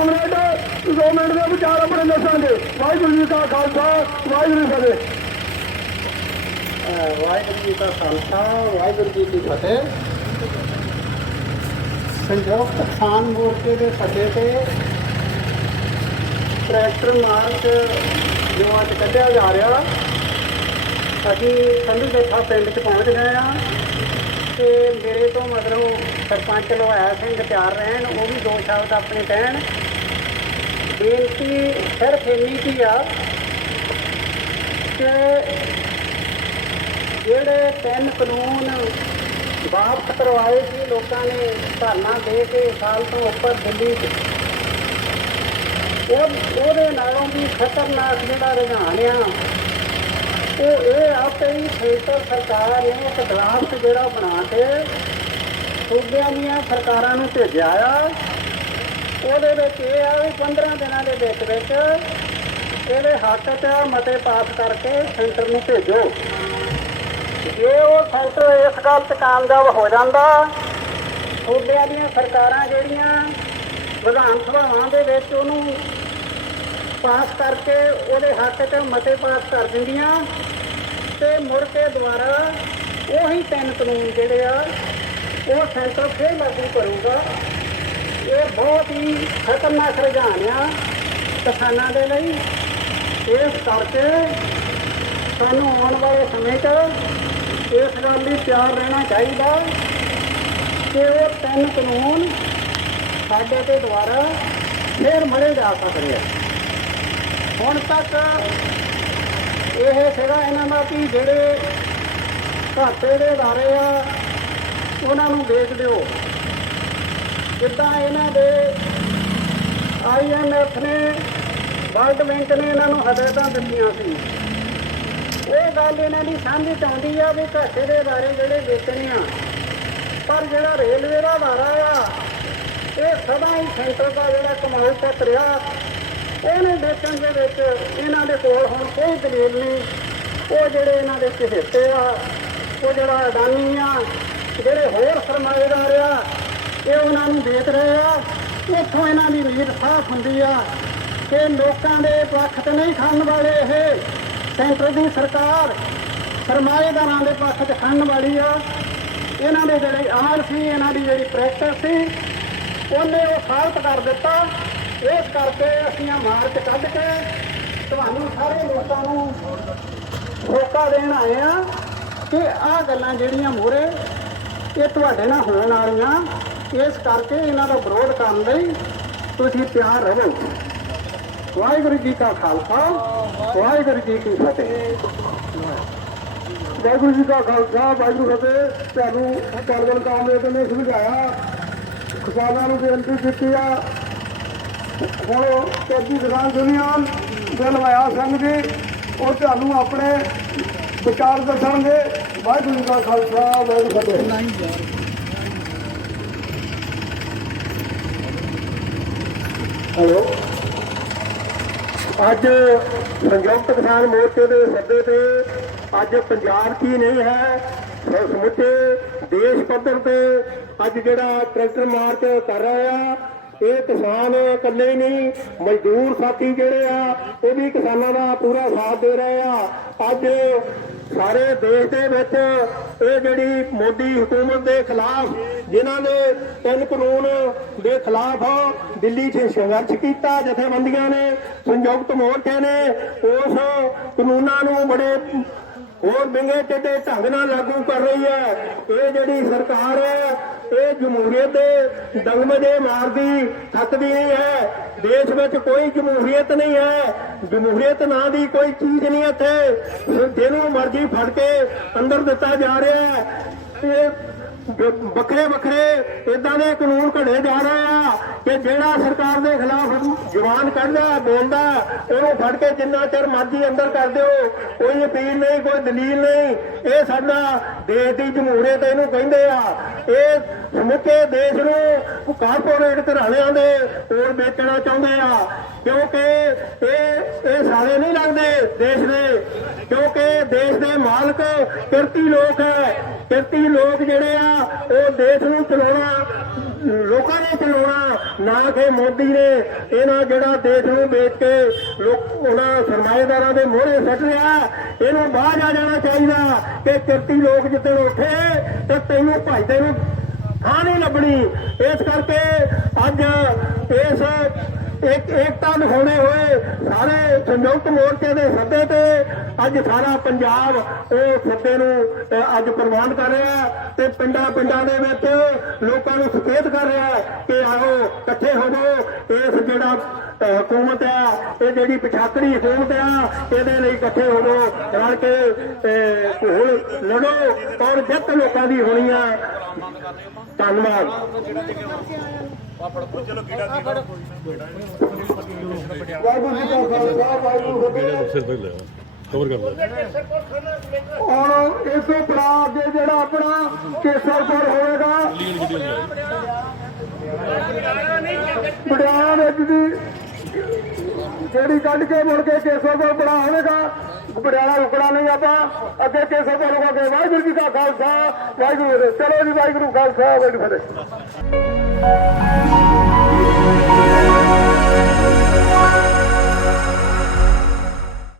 ਬਰਗਨ ਹੋਏ ਕਾਮਰੇਡ ਦੋ ਮਿੰਟ ਦੇ ਵਿਚਾਰ ਆਪਣੇ ਦੱਸਾਂਗੇ ਵਾਹਿਗੁਰੂ ਜੀ ਕਾ ਖਾਲਸਾ, ਵਾਹਿਗੁਰੂ ਜੀ ਫਤਿਹ। ਵਾਹਿਗੁਰੂ ਜੀ ਕਾ ਖਾਲਸਾ, ਵਾਹਿਗੁਰੂ ਜੀ ਕੀ ਫਤਿਹ। ਸੰਯੁਕਤ ਕਿਸਾਨ ਮੋਰਚੇ ਦੇ ਸੱਦੇ ਤੇ ਟਰੈਕਟਰ ਮਾਰਚ ਜੋ ਅੱਜ ਕੱਢਿਆ ਜਾ ਰਿਹਾ, ਅਸੀਂ ਸੰਧੂ ਜੱਥਾ ਪਿੰਡ 'ਚ ਪਹੁੰਚ ਗਏ ਆ ਤੇ ਮੇਰੇ ਤੋਂ ਮਗਰੋਂ ਸਰਪੰਚ ਲੋਹਾਇਆ ਸਿੰਘ ਤਿਆਰ ਰਹਿਣ, ਉਹ ਵੀ ਦੋ ਸ਼ਬਦ ਆਪਣੇ ਕਹਿਣ ਬੇਨਤੀ ਸਿਰਫ ਇੰਨੀ ਕੀ ਆ ਕਿ ਜਿਹੜੇ ਤਿੰਨ ਕਾਨੂੰਨ ਵਾਪਸ ਕਰਵਾਏ ਸੀ, ਲੋਕਾਂ ਨੇ ਧਰਨਾ ਦੇ ਕੇ ਸਾਲ ਤੋਂ ਉੱਪਰ ਦਿੱਲੀ 'ਚ, ਉਹ ਉਹਦੇ ਨਾਲੋਂ ਵੀ ਖਤਰਨਾਕ ਜਿਹੜਾ ਰੁਝਾਨ ਆ, ਉਹ ਇਹ ਆ ਕਿ ਸੈਂਟਰ ਸਰਕਾਰ ਨੇ ਇੱਕ ਡਰਾਫਟ ਜਿਹੜਾ ਬਣਾ ਕੇ ਸੂਬਿਆਂ ਦੀਆਂ ਸਰਕਾਰਾਂ ਨੂੰ ਭੇਜਿਆ ਆ। ਉਹਦੇ ਵਿੱਚ ਇਹ ਆ ਵੀ 15 ਦਿਨਾਂ ਦੇ ਵਿੱਚ ਵਿੱਚ ਇਹਦੇ ਹੱਕ 'ਚ ਮਤੇ ਪਾਸ ਕਰਕੇ ਸੈਂਟਰ ਨੂੰ ਭੇਜੋ। ਜੇ ਉਹ ਸੈਂਟਰ ਇਸ ਗੱਲ 'ਚ ਕਾਮਯਾਬ ਹੋ ਜਾਂਦਾ, ਸੂਬਿਆਂ ਦੀਆਂ ਸਰਕਾਰਾਂ ਜਿਹੜੀਆਂ ਵਿਧਾਨ ਸਭਾਵਾਂ ਦੇ ਵਿੱਚ ਉਹਨੂੰ ਪਾਸ ਕਰਕੇ ਉਹਦੇ ਹੱਕ 'ਚ ਮਤੇ ਪਾਸ ਕਰ ਦਿੰਦੀਆਂ ਤੇ ਮੁੜ ਕੇ ਦੁਬਾਰਾ ਉਹੀ ਤਿੰਨ ਕਾਨੂੰਨ ਜਿਹੜੇ ਆ, ਉਹ ਸੈਂਟਰ ਫੇਰ ਲਾਗੂ ਕਰੂਗਾ। ਇਹ ਬਹੁਤ ਹੀ ਖਤਰਨਾਕ ਰੁਝਾਨ ਆ ਕਿਸਾਨਾਂ ਦੇ ਲਈ। ਇਸ ਕਰਕੇ ਸਾਨੂੰ ਆਉਣ ਵਾਲੇ ਸਮੇਂ 'ਚ ਇਸ ਗੱਲ ਲਈ ਤਿਆਰ ਰਹਿਣਾ ਚਾਹੀਦਾ ਕਿ ਉਹ ਤਿੰਨ ਕਾਨੂੰਨ ਸਾਡੇ ਤੇ ਦੁਆਰਾ ਫੇਰ ਮੜੇ ਜਾ ਸਕਦੇ ਆ। ਹੁਣ ਤੱਕ ਇਹ ਸੀਗਾ ਇਹਨਾਂ ਦਾ ਕਿ ਜਿਹੜੇ ਘਾਟੇ ਦੇ ਅਦਾਰੇ ਆ, ਉਹਨਾਂ ਨੂੰ ਵੇਚ ਦਿਓ। ਜਿੱਦਾਂ ਇਹਨਾਂ ਦੇ ਆਈਐਮਐਫ ਨੇ, ਵਰਲਡ ਬੈਂਕ ਨੇ ਇਹਨਾਂ ਨੂੰ ਹਦਾਇਤਾਂ ਦਿੱਤੀਆਂ ਸੀ। ਇਹ ਗੱਲ ਇਹਨਾਂ ਦੀ ਸਮਝ ਚ ਆਉਂਦੀ ਆ ਵੀ ਘਾਟੇ ਦੇ ਬਾਰੇ ਜਿਹੜੇ ਵੇਚਣੇ ਆ, ਪਰ ਜਿਹੜਾ ਰੇਲਵੇ ਦਾ ਵਾਰਾ ਆ, ਇਹ ਸਦਾ ਹੀ ਸੈਂਟਰ ਦਾ ਜਿਹੜਾ ਕਮਾਊ ਤੱਕ ਰਿਹਾ, ਉਹਨੇ ਵੇਚਣ ਦੇ ਵਿੱਚ ਇਹਨਾਂ ਦੇ ਕੋਲ ਹੁਣ ਕੋਈ ਦਲੀਲ ਨਹੀਂ। ਉਹ ਜਿਹੜੇ ਇਹਨਾਂ ਦੇ ਹਿੱਸੇ ਆ, ਉਹ ਜਿਹੜਾ ਅਡਾਨੀ ਆ, ਜਿਹੜੇ ਹੋਰ ਸਰਮਾਏਦਾਰ ਆ ਇਹ ਉਹਨਾਂ ਨੂੰ ਦੇਖ ਰਹੇ ਆ ਇੱਥੋਂ ਇਹਨਾਂ ਦੀ ਰੀਤ ਸਾਫ਼ ਹੁੰਦੀ ਆ ਕਿ ਲੋਕਾਂ ਦੇ ਪੱਖ ਤੇ ਨਹੀਂ ਖੜਨ ਵਾਲੇ ਇਹ ਸੈਂਟਰ ਦੀ ਸਰਕਾਰ, ਸਰਮਾਏਦਾਰਾਂ ਦੇ ਪੱਖ ਤੇ ਖੜਨ ਵਾਲੀ ਆ। ਇਹਨਾਂ ਦੇ ਜਿਹੜੇ ਆਲ ਸੀ, ਇਹਨਾਂ ਦੀ ਜਿਹੜੀ ਪ੍ਰੈਕਟਿਸ ਸੀ, ਉਹਨੇ ਉਹ ਸਾਲਤ ਕਰ ਦਿੱਤਾ। ਇਸ ਕਰਕੇ ਅਸੀਂ ਆ ਮਾਰਚ ਕੱਢ ਕੇ ਤੁਹਾਨੂੰ ਸਾਰੇ ਲੋਕਾਂ ਨੂੰ ਹੋਕਾ ਦੇਣ ਆਏ ਆ ਕਿ ਆਹ ਗੱਲਾਂ ਜਿਹੜੀਆਂ ਮੋਰੇ ਇਹ ਤੁਹਾਡੇ ਨਾਲ ਹੋਣ ਵਾਲੀਆਂ। ਇਸ ਕਰਕੇ ਇਹਨਾਂ ਦਾ ਵਿਰੋਧ ਕਰਨ ਲਈ ਤੁਸੀਂ ਤਿਆਰ ਰਹੋ। ਵਾਹਿਗੁਰੂ ਜੀ ਕਾ ਖਾਲਸਾ, ਵਾਹਿਗੁਰੂ ਜੀ ਕੀ ਫਤਿਹ। ਵਾਹਿਗੁਰੂ ਜੀ ਕਾ ਖਾਲਸਾ, ਵਾਹਿਗੁਰੂ ਫਤਿਹ। ਤੁਹਾਨੂੰ ਕਾਰਗਲ ਕਾਮਰੇਡ ਨੇ ਸਮਝਾਇਆ। ਕਿਸਾਨਾਂ ਨੂੰ ਬੇਨਤੀ ਕੀਤੀ ਆ। ਹੁਣ ਕੇਜੀ ਕਿਸਾਨ ਯੂਨੀਅਨ ਦੇ ਸਿੰਘ ਜੀ। ਉਹ ਤੁਹਾਨੂੰ ਆਪਣੇ ਵਿਚਾਰ ਦੱਸਣਗੇ। ਵਾਹਿਗੁਰੂ ਜੀ ਕਾ ਖਾਲਸਾ, ਵਾਹਿਗੁਰੂ ਫਤਿਹ। ਹੈਲੋ। ਅੱਜ ਸੰਯੁਕਤ ਕਿਸਾਨ ਮੋਰਚੇ ਦੇ ਸੱਦੇ ਤੇ ਅੱਜ ਪੰਜਾਬ ਕੀ ਨਹੀਂ ਹੈ ਸਮੁੱਚੇ ਦੇਸ਼ ਪੱਧਰ ਤੇ ਅੱਜ ਜਿਹੜਾ ਟਰੈਕਟਰ ਮਾਰਚ ਕਰ ਰਿਹਾ ਆ, ਇਹ ਕਿਸਾਨ ਇਕੱਲੇ ਨਹੀਂ, ਮਜ਼ਦੂਰ ਸਾਥੀ ਜਿਹੜੇ ਆ, ਉਹ ਵੀ ਕਿਸਾਨਾਂ ਦਾ ਪੂਰਾ ਸਾਥ ਦੇ ਰਹੇ ਆ। ਅੱਜ ਸਾਰੇ ਦੇਸ਼ ਦੇ ਵਿੱਚ ਇਹ ਜਿਹੜੀ ਮੋਦੀ ਹਕੂਮਤ ਦੇ ਖਿਲਾਫ, ਜਿਨ੍ਹਾਂ ਨੇ ਤਿੰਨ ਕਾਨੂੰਨ ਦੇ ਖਿਲਾਫ ਦਿੱਲੀ 'ਚ ਸੰਘਰਸ਼ ਕੀਤਾ, ਜਥੇਬੰਦੀਆਂ ਨੇ, ਸੰਯੁਕਤ ਮੋਰਚੇ ਨੇ, ਉਸ ਕਾਨੂੰਨਾਂ ਨੂੰ ਬੜੇ ਹੋਰ ਵਿੰਗੇ ਟੇਡੇ ਢੰਗ ਨਾਲ ਲਾਗੂ ਕਰ ਰਹੀ ਹੈ। ਇਹ ਜਿਹੜੀ ਸਰਕਾਰ ਹੈ, ਇਹ ਜਮਹੂਰੀਅਤ ਦੇ ਦੰਗਮਜੇ ਮਾਰਦੀ ਥੱਕਦੀ ਨਹੀਂ ਹੈ। ਦੇਸ਼ ਵਿੱਚ ਕੋਈ ਜਮਹੂਰੀਅਤ ਨਹੀਂ ਹੈ। ਜਮਹੂਰੀਅਤ ਨਾਂ ਦੀ ਕੋਈ ਚੀਜ਼ ਨਹੀਂ ਇੱਥੇ। ਜਿਹਨੂੰ ਮਰਜ਼ੀ ਫੜ ਕੇ ਅੰਦਰ ਦਿੱਤਾ ਜਾ ਰਿਹਾ ਹੈ। ਇਹ ਵੱਖਰੇ ਵੱਖਰੇ ਇਦਾਂ ਦੇ ਕਾਨੂੰਨ ਘੜੇ ਜਾ ਰਹੇ ਆ ਕਿ ਜਿਹੜਾ ਸਰਕਾਰ ਦੇ ਖਿਲਾਫ ਜਵਾਨ ਕੱਢਦਾ, ਬੋਲਦਾ, ਉਹਨੂੰ ਫੜ ਕੇ ਜਿੰਨਾ ਚਿਰ ਮਰਜ਼ੀ ਅੰਦਰ ਕਰ ਦਿਓ, ਕੋਈ ਅਪੀਲ ਨਹੀਂ, ਕੋਈ ਦਲੀਲ ਨਹੀਂ। ਇਹ ਸਾਡਾ ਦੇਸ਼ ਦੀ ਜਮਹੂਰੀਅਤ ਇਹਨੂੰ ਕਹਿੰਦੇ ਆ। ਇਹ ਸਮੁੱਚੇ ਦੇਸ਼ ਨੂੰ ਕਾਰਪੋਰੇਟ ਘਰਾਣਿਆਂ ਦੇ ਕੋਲ ਵੇਚਣਾ ਚਾਹੁੰਦੇ ਆ। ਕਿਉਂਕਿ ਇਹ ਇਹ ਸਾਰੇ ਨਹੀਂ ਲੱਗਦੇ ਦੇਸ਼ ਦੇ। ਕਿਉਂਕਿ ਦੇਸ਼ ਦੇ ਮਾਲਕ ਕਿਰਤੀ ਲੋਕ ਹੈ। ਕਿਰਤੀ ਲੋਕ ਜਿਹੜੇ ਆ, ਉਹ ਦੇਸ਼ ਨੂੰ ਚਲਾਉਣਾ, ਲੋਕਾਂ ਨੇ ਚਲਾਉਣਾ, ਨਾ ਕਿ ਮੋਦੀ ਨੇ। ਇਹਨਾਂ ਜਿਹੜਾ ਦੇਸ਼ ਨੂੰ ਵੇਚ ਕੇ ਲੋਕ ਉਹਨਾਂ ਸਰਮਾਏਦਾਰਾਂ ਦੇ ਮੋਹਰੇ ਸੱਟ ਲਿਆ, ਇਹਨੂੰ ਬਾਹਰ ਆ ਜਾਣਾ ਚਾਹੀਦਾ ਕਿ ਕਿਰਤੀ ਲੋਕ ਜਿੱਦਣ ਉੱਠੇ, ਤੇ ਤੈਨੂੰ ਭਾਈ ਨੂੰ ਥਾਂ ਨਹੀਂ ਲੱਭਣੀ। ਇਸ ਕਰਕੇ ਅੱਜ ਇੱਕ ਏਕਤਾ ਦਿਖਾਉਣੇ ਹੋਏ ਸਾਰੇ ਸੰਯੁਕਤ ਮੋਰਚੇ ਦੇ ਸੱਦੇ ਤੇ ਅੱਜ ਸਾਰਾ ਪੰਜਾਬ ਉਹ ਸੱਦੇ ਨੂੰ ਅੱਜ ਪ੍ਰਵਾਨ ਕਰ ਰਿਹਾ ਤੇ ਪਿੰਡਾਂ ਪਿੰਡਾਂ ਦੇ ਵਿੱਚ ਲੋਕਾਂ ਨੂੰ ਸੁਚੇਤ ਕਰ ਰਿਹਾ ਕਿ ਆਓ ਇਕੱਠੇ ਹੋਵੋ ਇਸ ਜਿਹੜਾ ਹਕੂਮਤ ਆ ਇਹ ਜਿਹੜੀ ਪਛਾਕੜੀ ਹਕੂਮਤ ਆ, ਇਹਦੇ ਲਈ ਇਕੱਠੇ ਹੋਵੋ ਰਲ ਕੇ ਹੁਣ ਲੜੋ ਔਰ ਜਿੱਤ ਲੋਕਾਂ ਦੀ ਹੋਣੀ ਆ ਧੰਨਵਾਦ। ਵਾਹਿਗੁਰੂ ਜੀ ਕਾ ਖਾਲਸਾ ਵਾਹਿਗੁਰੂ ਜੀ ਕੀ ਫਤਿਹ ਕਵਰ ਕਰ ਲੈ ਔਰ ਇਸ ਤੋਂ ਬੜਾ ਅੱਗੇ ਜਿਹੜਾ ਆਪਣਾ ਕੇਸਰਪੁਰ ਹੋਵੇਗਾ ਪਟਿਆਲਾ ਵਿੱਚ ਦੀ ਜਿਹੜੀ ਕੱਢ ਕੇ ਮੁੜ ਕੇ ਕੇਸਰਪੁਰ ਬੜਾ ਹੋਵੇਗਾ ਪਟਿਆਲਾ ਰੁਕਣਾ ਨਹੀਂ ਆਪਾਂ। ਅੱਗੇ ਕੇਸਰਪੁਰ ਹੋ ਕੇ ਵਾਹਿਗੁਰੂ ਜੀ ਕਾ ਖਾਲਸਾ ਵਾਹਿਗੁਰੂ ਜੀ। ਚਲੋ ਜੀ ਵਾਹਿਗੁਰੂ ਖਾਲਸਾ ਵਾਹਿਗੁਰੂ ਫਤਿਹ। Música